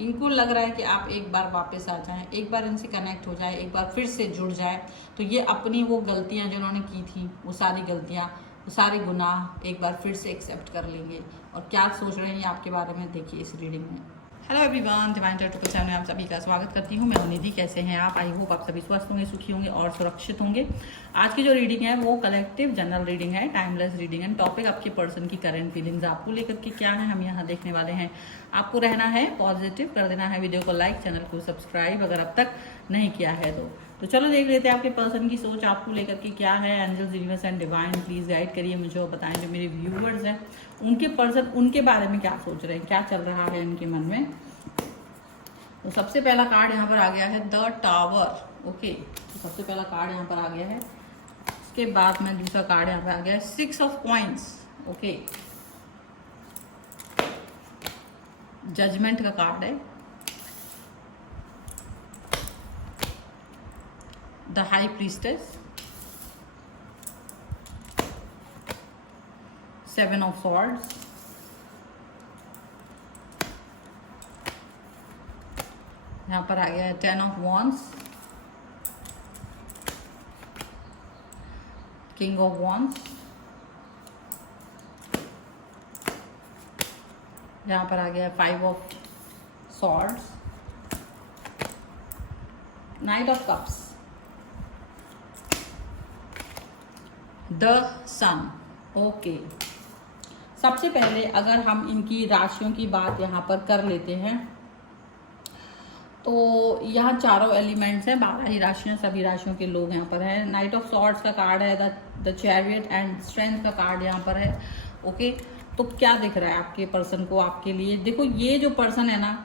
इनको लग रहा है कि आप एक बार वापस आ जाएं, एक बार इनसे कनेक्ट हो जाए, एक बार फिर से जुड़ जाए, तो ये अपनी वो गलतियां जो उन्होंने की थी, वो सारी गलतियां, वो सारे गुनाह एक बार फिर से एक्सेप्ट कर लेंगे। और क्या सोच रहे हैं ये आपके बारे में, देखिए इस रीडिंग में। Hello everyone, divine triple seven में आप सभी का स्वागत करती हूँ। मैं हूं निधि। कैसे हैं आप? आई होप आप सभी स्वस्थ होंगे, सुखी होंगे और सुरक्षित होंगे। आज की जो रीडिंग है वो कलेक्टिव जनरल रीडिंग है, टाइमलेस रीडिंग है। टॉपिक आपके पर्सन की करंट फीलिंग्स आपको लेकर के क्या है, हम यहाँ देखने वाले हैं। आपको रहना है पॉजिटिव, कर देना है वीडियो को लाइक, चैनल को सब्सक्राइब अगर अब तक नहीं किया है तो चलो देख लेते हैं आपके पर्सन की सोच आपको लेकर के क्या है। Angels, universe and divine please guide करिए मुझे और बताएं जो मेरे व्यूअर्स हैं उनके पर्सन उनके बारे में क्या सोच रहे हैं, क्या चल रहा है उनके मन में। तो सबसे पहला कार्ड यहाँ पर आ गया है द टावर। ओके, तो सबसे पहला कार्ड यहाँ पर आ गया है। उसके बाद में दूसरा कार्ड यहाँ पर आ गया है 6 ऑफ कॉइंस। ओके, जजमेंट का कार्ड है। The high priestess, 7 of swords, यहाँ पर आ गया है 10 of wands, king of wands, यहाँ पर आ गया है 5 of swords, knight of cups, the sun. Okay, सबसे पहले अगर हम इनकी राशियों की बात यहाँ पर कर लेते हैं तो यहाँ चारों एलिमेंट्स हैं, 12 ही राशियाँ, सभी राशियों के लोग यहाँ पर हैं। नाइट ऑफ सॉर्ड्स का कार्ड है, द चैरियट एंड स्ट्रेंथ का कार्ड यहाँ पर है। ओके, तो क्या दिख रहा है आपके पर्सन को आपके लिए? देखो, ये जो पर्सन है ना,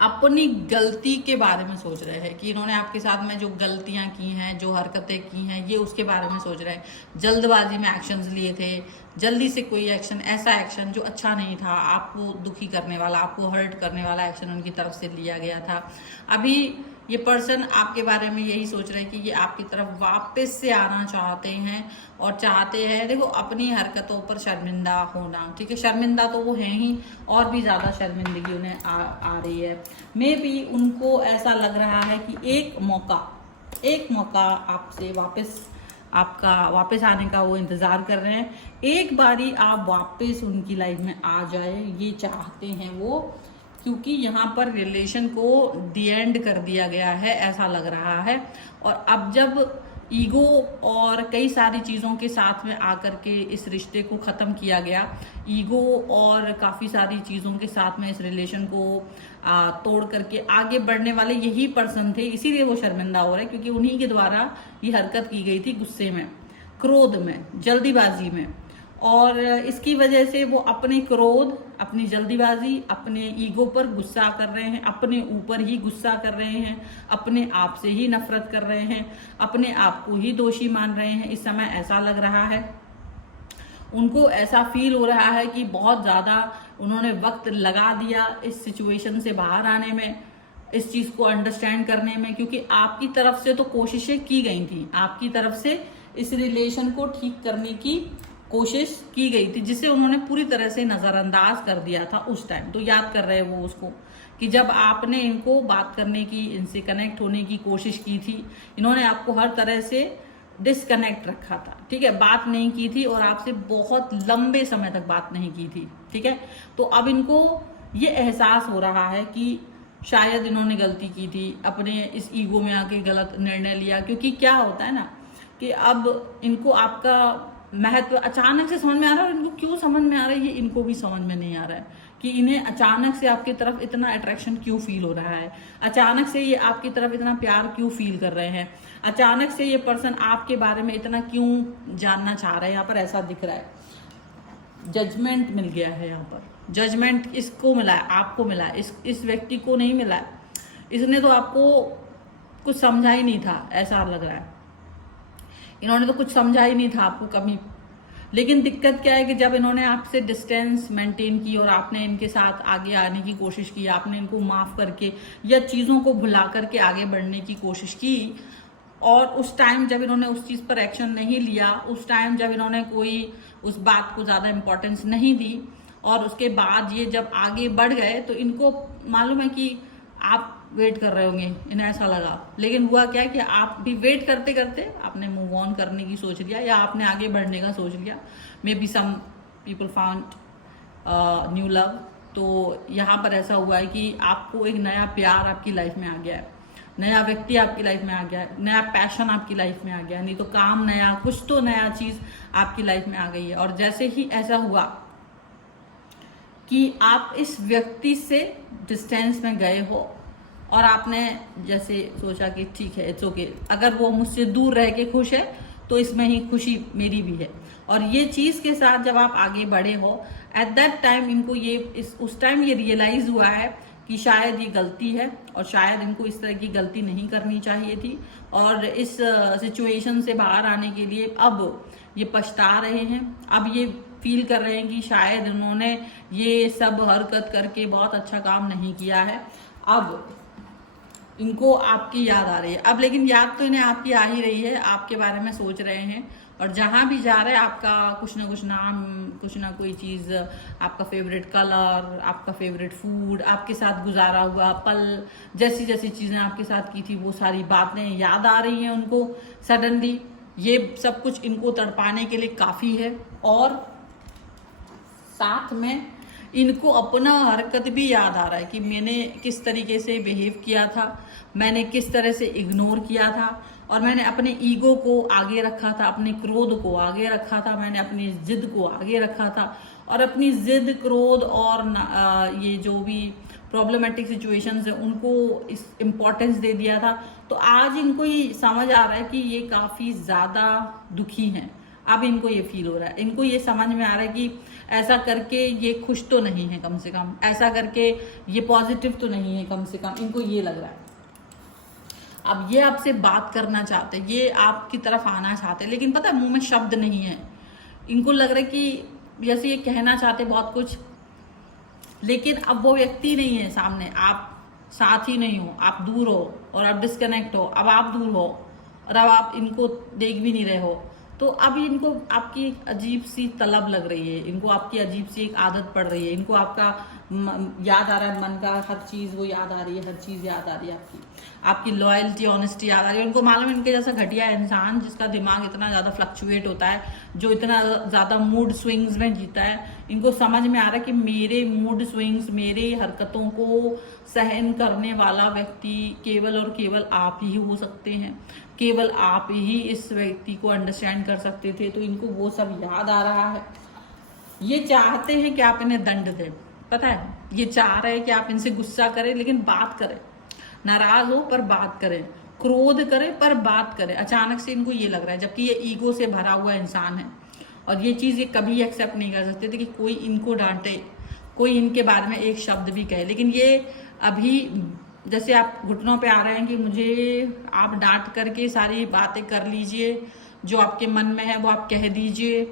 अपनी गलती के बारे में सोच रहे हैं कि इन्होंने आपके साथ में जो गलतियां की हैं, जो हरकतें की हैं, ये उसके बारे में सोच रहे हैं। जल्दबाजी में एक्शंस लिए थे, जल्दी से कोई एक्शन, ऐसा एक्शन जो अच्छा नहीं था, आपको दुखी करने वाला, आपको हर्ट करने वाला एक्शन उनकी तरफ से लिया गया था। अभी ये पर्सन आपके बारे में यही सोच रहे हैं कि ये आपकी तरफ वापस से आना चाहते हैं और चाहते हैं, देखो, अपनी हरकतों पर शर्मिंदा होना। ठीक है, शर्मिंदा तो वो हैं ही, और भी ज़्यादा शर्मिंदगी उन्हें आ रही है। मे बी उनको ऐसा लग रहा है कि एक मौका आपसे आपका वापस आने का वो इंतज़ार कर रहे हैं। एक बारी आप वापस उनकी लाइफ में आ जाए, ये चाहते हैं वो, क्योंकि यहाँ पर रिलेशन को दी एंड कर दिया गया है, ऐसा लग रहा है। और अब जब ईगो और कई सारी चीज़ों के साथ में आकर के इस रिश्ते को ख़त्म किया गया, ईगो और काफ़ी सारी चीज़ों के साथ में इस रिलेशन को तोड़ करके आगे बढ़ने वाले यही पर्सन थे, इसीलिए वो शर्मिंदा हो रहे, क्योंकि उन्हीं के द्वारा ये हरकत की गई थी, गुस्से में, क्रोध में, जल्दीबाजी में। और इसकी वजह से वो अपने क्रोध, अपनी जल्दीबाजी, अपने ईगो पर गुस्सा कर रहे हैं, अपने ऊपर ही गुस्सा कर रहे हैं, अपने आप से ही नफरत कर रहे हैं, अपने आप को ही दोषी मान रहे हैं। इस समय ऐसा लग रहा है, उनको ऐसा फील हो रहा है कि बहुत ज़्यादा उन्होंने वक्त लगा दिया इस सिचुएशन से बाहर आने में, इस चीज़ को अंडरस्टैंड करने में, क्योंकि आपकी तरफ से तो कोशिशें की गई थी, आपकी तरफ से इस रिलेशन को ठीक करने की कोशिश की गई थी, जिसे उन्होंने पूरी तरह से नज़रअंदाज कर दिया था उस टाइम। तो याद कर रहे हैं वो उसको कि जब आपने इनको बात करने की, इनसे कनेक्ट होने की कोशिश की थी, इन्होंने आपको हर तरह से डिसकनेक्ट रखा था। ठीक है, बात नहीं की थी और आपसे बहुत लंबे समय तक बात नहीं की थी। ठीक है, तो अब इनको ये एहसास हो रहा है कि शायद इन्होंने गलती की थी, अपने इस ईगो में आके गलत निर्णय लिया। क्योंकि क्या होता है ना कि अब इनको आपका महत्व अचानक से समझ में आ रहा है, और इनको क्यों समझ में आ रहा है ये इनको भी समझ में नहीं आ रहा है कि इन्हें अचानक से आपकी तरफ इतना अट्रैक्शन क्यों फील हो रहा है, अचानक से ये आपकी तरफ इतना प्यार क्यों फील कर रहे हैं, अचानक से ये पर्सन आपके बारे में इतना क्यों जानना चाह रहे हैं। यहाँ पर ऐसा दिख रहा है, जजमेंट मिल गया है। यहाँ पर जजमेंट इसको मिला है, आपको मिला है, इस व्यक्ति को नहीं मिला है। इसने तो आपको कुछ समझा ही नहीं था, ऐसा लग रहा है। इन्होंने तो कुछ समझा ही नहीं था आपको कभी। लेकिन दिक्कत क्या है कि जब इन्होंने आपसे डिस्टेंस मेंटेन की और आपने इनके साथ आगे आने की कोशिश की, आपने इनको माफ करके या चीज़ों को भुला करके आगे बढ़ने की कोशिश की, और उस टाइम जब इन्होंने उस चीज़ पर एक्शन नहीं लिया, उस टाइम जब इन्होंने कोई उस बात को ज़्यादा इम्पोर्टेंस नहीं दी, और उसके बाद ये जब आगे बढ़ गए तो इनको मालूम है कि आप वेट कर रहे होंगे, इन्हें ऐसा लगा। लेकिन हुआ क्या कि आप भी वेट करते करते आपने मूव ऑन करने की सोच लिया या आपने आगे बढ़ने का सोच लिया। Maybe some people found new love. तो यहाँ पर ऐसा हुआ है कि आपको एक नया प्यार आपकी लाइफ में आ गया है, नया व्यक्ति आपकी लाइफ में आ गया है, नया पैशन आपकी लाइफ में आ गया है, नहीं तो काम नया, कुछ तो नया चीज आपकी लाइफ में आ गई है। और जैसे ही ऐसा हुआ कि आप इस व्यक्ति से डिस्टेंस में गए हो और आपने जैसे सोचा कि ठीक है, इट्स ओके, अगर वो मुझसे दूर रह के खुश है तो इसमें ही खुशी मेरी भी है। और ये चीज के साथ जब आप आगे बढ़े हो, एट दैट टाइम इनको उस टाइम ये रियलाइज हुआ है कि शायद ये गलती है और शायद इनको इस तरह की गलती नहीं करनी चाहिए थी। और इस सिचुएशन से बाहर आने के लिए अब ये पछता रहे हैं। अब ये फील कर रहे हैं कि शायद उन्होंने ये सब हरकत करके बहुत अच्छा काम नहीं किया है। अब इनको आपकी याद आ रही है। अब लेकिन याद तो इन्हें आपकी आ ही रही है, आपके बारे में सोच रहे हैं और जहां भी जा रहे हैं आपका कुछ ना कुछ नाम, कुछ ना कोई चीज, आपका फेवरेट कलर, आपका फेवरेट फूड, आपके साथ गुजारा हुआ पल, जैसी जैसी चीजें आपके साथ की थी वो सारी बातें याद आ रही हैं उनको सडनली। ये सब कुछ इनको तड़पाने के लिए काफी है। और साथ में इनको अपना हरकत भी याद आ रहा है कि मैंने किस तरीके से बिहेव किया था, मैंने किस तरह से इग्नोर किया था और मैंने अपने ईगो को आगे रखा था, अपने क्रोध को आगे रखा था, मैंने अपनी जिद को आगे रखा था और अपनी जिद, क्रोध और ये जो भी प्रॉब्लमेटिक सिचुएशंस है उनको इस इम्पोर्टेंस दे दिया था। तो आज इनको ये समझ आ रहा है कि ये काफी ज्यादा दुखी हैं। अब इनको ये फील हो रहा है, इनको ये समझ में आ रहा है कि ऐसा करके ये खुश तो नहीं है, कम से कम ऐसा करके ये पॉजिटिव तो नहीं है, कम से कम इनको ये लग रहा है। अब ये आपसे बात करना चाहते हैं, ये आपकी तरफ आना चाहते हैं, लेकिन पता है मुंह में शब्द नहीं है। इनको लग रहा है कि जैसे ये कहना चाहते बहुत कुछ, लेकिन अब वो व्यक्ति नहीं है सामने, आप साथ ही नहीं हो, आप दूर हो और आप डिस्कनेक्ट हो। अब आप दूर हो और अब आप इनको देख भी नहीं रहे हो। तो अब इनको आपकी एक अजीब सी तलब लग रही है, इनको आपकी अजीब सी एक आदत पड़ रही है, इनको आपका याद आ रहा है, मन का हर चीज वो याद आ रही है, हर चीज याद आ रही है, आपकी लॉयल्टी, ऑनेस्टी याद आ रही है। उनको मालूम है इनके जैसा घटिया इंसान जिसका दिमाग इतना ज्यादा फ्लक्चुएट होता है, जो इतना ज्यादा मूड स्विंग्स में जीता है, इनको समझ में आ रहा है कि मेरे मूड स्विंग्स, मेरे हरकतों को सहन करने वाला व्यक्ति केवल और केवल आप ही हो सकते हैं, केवल आप ही इस व्यक्ति को अंडरस्टैंड कर सकते थे। तो इनको वो सब याद आ रहा है। ये चाहते हैं कि आप इन्हें दंड दें, पता है, ये चाह रहे हैं कि आप इनसे गुस्सा करें लेकिन बात करें, नाराज हो पर बात करें, क्रोध करें पर बात करें। अचानक से इनको ये लग रहा है, जबकि ये ईगो से भरा हुआ इंसान है और ये चीज ये कभी एक्सेप्ट नहीं कर सकते थे कि कोई इनको डांटे, कोई इनके बारे में एक शब्द भी कहे। लेकिन ये अभी जैसे आप घुटनों पे आ रहे हैं कि मुझे आप डांट करके सारी बातें कर लीजिए, जो आपके मन में है वो आप कह दीजिए,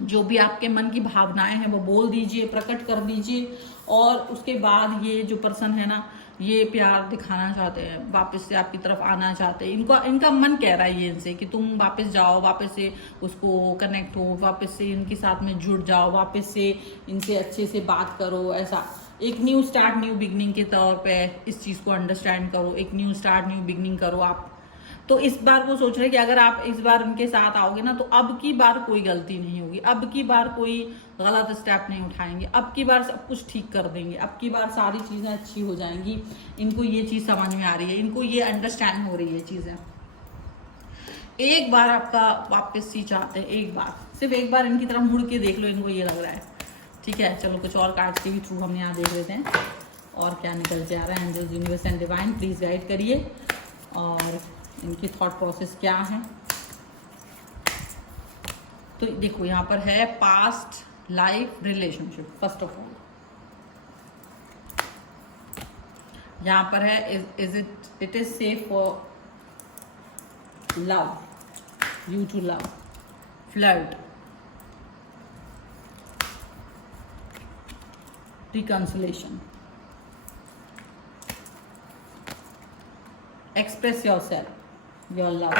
जो भी आपके मन की भावनाएं हैं वो बोल दीजिए, प्रकट कर दीजिए। और उसके बाद ये जो पर्सन है ना, ये प्यार दिखाना चाहते हैं, वापस से आपकी तरफ आना चाहते हैं। इनका मन कह रहा है ये इनसे कि तुम वापस जाओ, वापस से उसको कनेक्ट हो, वापस से इनके साथ में जुड़ जाओ, वापस से इनसे अच्छे से बात करो। ऐसा एक न्यू स्टार्ट, न्यू बिगनिंग के तौर पे इस चीज को अंडरस्टैंड करो, एक न्यू स्टार्ट, न्यू बिगनिंग करो आप। तो इस बार वो सोच रहे हैं कि अगर आप इस बार उनके साथ आओगे ना तो अब की बार कोई गलती नहीं होगी, अब की बार कोई गलत स्टेप नहीं उठाएंगे, अब की बार सब कुछ ठीक कर देंगे, अब की बार सारी चीजें अच्छी हो जाएंगी। इनको ये चीज समझ में आ रही है, इनको ये अंडरस्टैंड हो रही है चीजें। एक बार आपका वापस ही चाहते हैं, एक बार, सिर्फ एक बार इनकी तरफ मुड़ के देख लो, इनको ये लग रहा है। ठीक है, चलो कुछ और कार्ड्स के भी थ्रू हम यहाँ देख लेते हैं और क्या निकल के आ रहा है। Angels, universe and divine please guide करिए और इनकी थॉट प्रोसेस क्या है। तो देखो यहाँ पर है past life relationship. First of all यहाँ पर है it is safe for love, you to love, flirt, reconciliation, express yourself, your love,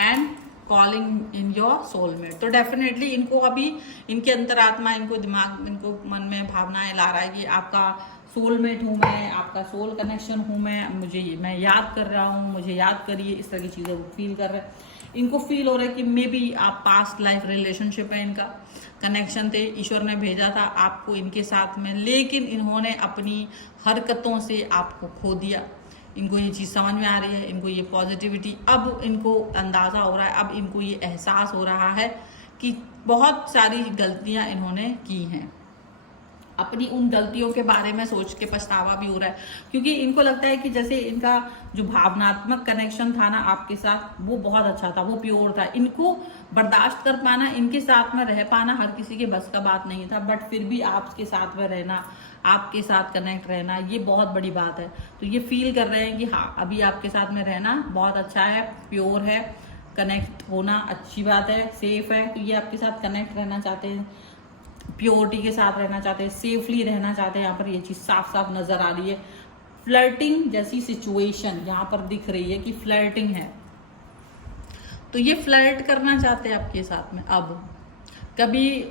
and calling in your soulmate. तो डेफिनेटली इनको अभी इनके अंतरात्मा, इनको दिमाग, इनको मन में भावनाएं ला रहा है कि आपका सोलमेट हूँ मैं, आपका सोल कनेक्शन हूँ मैं याद कर रहा हूँ, मुझे याद करिए, इस तरह की चीज़ें वो फील कर रहे हैं। इनको फील हो रहा है कि मे बी आप पास्ट लाइफ रिलेशनशिप है, इनका कनेक्शन थे, ईश्वर ने भेजा था आपको इनके साथ में, लेकिन इन्होंने अपनी हरकतों से आपको खो दिया। इनको ये चीज़ समझ में आ रही है, इनको ये पॉजिटिविटी, अब इनको अंदाज़ा हो रहा है, अब इनको ये एहसास हो रहा है कि बहुत सारी गलतियां इन्होंने की हैं। अपनी उन गलतियों के बारे में सोच के पछतावा भी हो रहा है, क्योंकि इनको लगता है कि जैसे इनका जो भावनात्मक कनेक्शन था ना आपके साथ, वो बहुत अच्छा था, वो प्योर था। इनको बर्दाश्त कर पाना, इनके साथ में रह पाना हर किसी के बस का बात नहीं था, बट फिर भी आपके साथ में रहना, आपके साथ कनेक्ट रहना, ये बहुत बड़ी बात है। तो ये फील कर रहे हैं कि हाँ, अभी आपके साथ में रहना बहुत अच्छा है, प्योर है, कनेक्ट होना अच्छी बात है, सेफ है। तो ये आपके साथ कनेक्ट रहना चाहते हैं, प्योरिटी के साथ रहना चाहते हैं, सेफली रहना चाहते हैं। यहाँ पर ये चीज़ साफ साफ नजर आ रही है। फ्लर्टिंग जैसी सिचुएशन यहाँ पर दिख रही है कि फ्लर्टिंग है, तो ये फ्लर्ट करना चाहते हैं आपके साथ में। अब कभी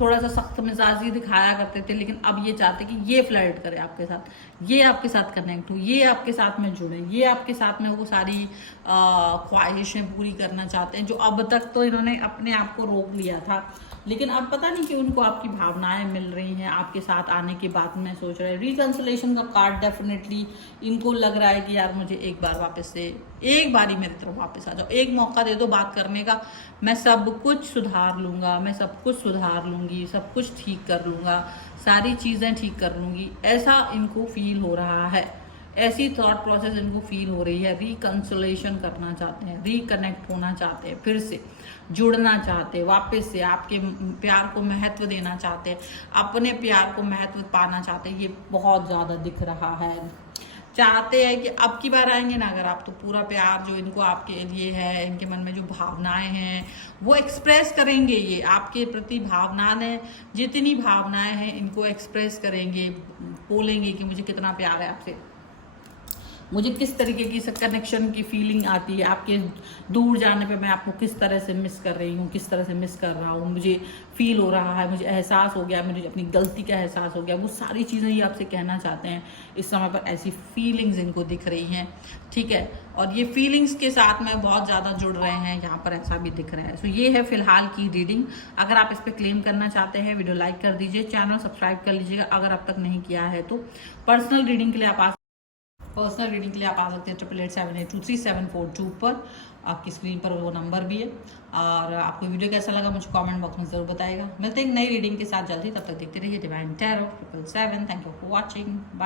थोड़ा सा सख्त मिजाजी दिखाया करते थे, लेकिन अब ये चाहते कि ये फ्लर्ट करे आपके साथ, ये आपके साथ कनेक्ट हो, ये आपके साथ में जुड़े, ये आपके साथ में वो सारी ख्वाहिशें पूरी करना चाहते हैं जो अब तक तो इन्होंने अपने आप को रोक लिया था। लेकिन अब पता नहीं कि उनको आपकी भावनाएं मिल रही हैं आपके साथ आने के बाद में सोच रहे हैं। रिकंसिलेशन का कार्ड डेफिनेटली इनको लग रहा है कि यार मुझे एक बार वापस से, एक बार ही मेरी तरफ वापस आ जाओ, एक मौका दे दो बात करने का, मैं सब कुछ सुधार लूँगा, मैं सब कुछ सुधार लूँगी, सब कुछ ठीक कर लूँगा, सारी चीज़ें ठीक कर लूँगी, ऐसा इनको फील हो रहा है। ऐसी थॉट प्रोसेस इनको फील हो रही है। रिकंसोलेशन करना चाहते हैं, रिकनेक्ट होना चाहते हैं, फिर से जुड़ना चाहते हैं, वापस से आपके प्यार को महत्व देना चाहते हैं, अपने प्यार को महत्व पाना चाहते हैं। ये बहुत ज़्यादा दिख रहा है। चाहते हैं कि अब की बार आएंगे ना अगर आप, तो पूरा प्यार जो इनको आपके लिए है, इनके मन में जो भावनाएं हैं वो एक्सप्रेस करेंगे। ये आपके प्रति भावनाएं, जितनी भावनाएं हैं इनको एक्सप्रेस करेंगे, बोलेंगे कि मुझे कितना प्यार है आपसे, मुझे किस तरीके की कनेक्शन की फीलिंग आती है, आपके दूर जाने पे मैं आपको किस तरह से मिस कर रही हूँ, किस तरह से मिस कर रहा हूँ, मुझे फील हो रहा है, मुझे एहसास हो गया, मुझे अपनी गलती का एहसास हो गया। वो सारी चीज़ें ये आपसे कहना चाहते हैं। इस समय पर ऐसी फीलिंग्स इनको दिख रही हैं, ठीक है, और ये फीलिंग्स के साथ में बहुत ज़्यादा जुड़ रहे हैं, यहाँ पर ऐसा भी दिख रहा है। सो ये है फिलहाल की रीडिंग। अगर आप इस पर क्लेम करना चाहते हैं, वीडियो लाइक कर दीजिए, चैनल सब्सक्राइब कर लीजिएगा अगर अब तक नहीं किया है तो। पर्सनल रीडिंग के लिए आप आ सकते हैं 8887823742 पर। आपकी स्क्रीन पर वो नंबर भी है। और आपको वीडियो कैसा लगा मुझे कमेंट बॉक्स में ज़रूर बताइएगा। मिलते हैं नई रीडिंग के साथ जल्दी, तब तक देखते रहिए divine tarot 777। Thank you for watching, bye.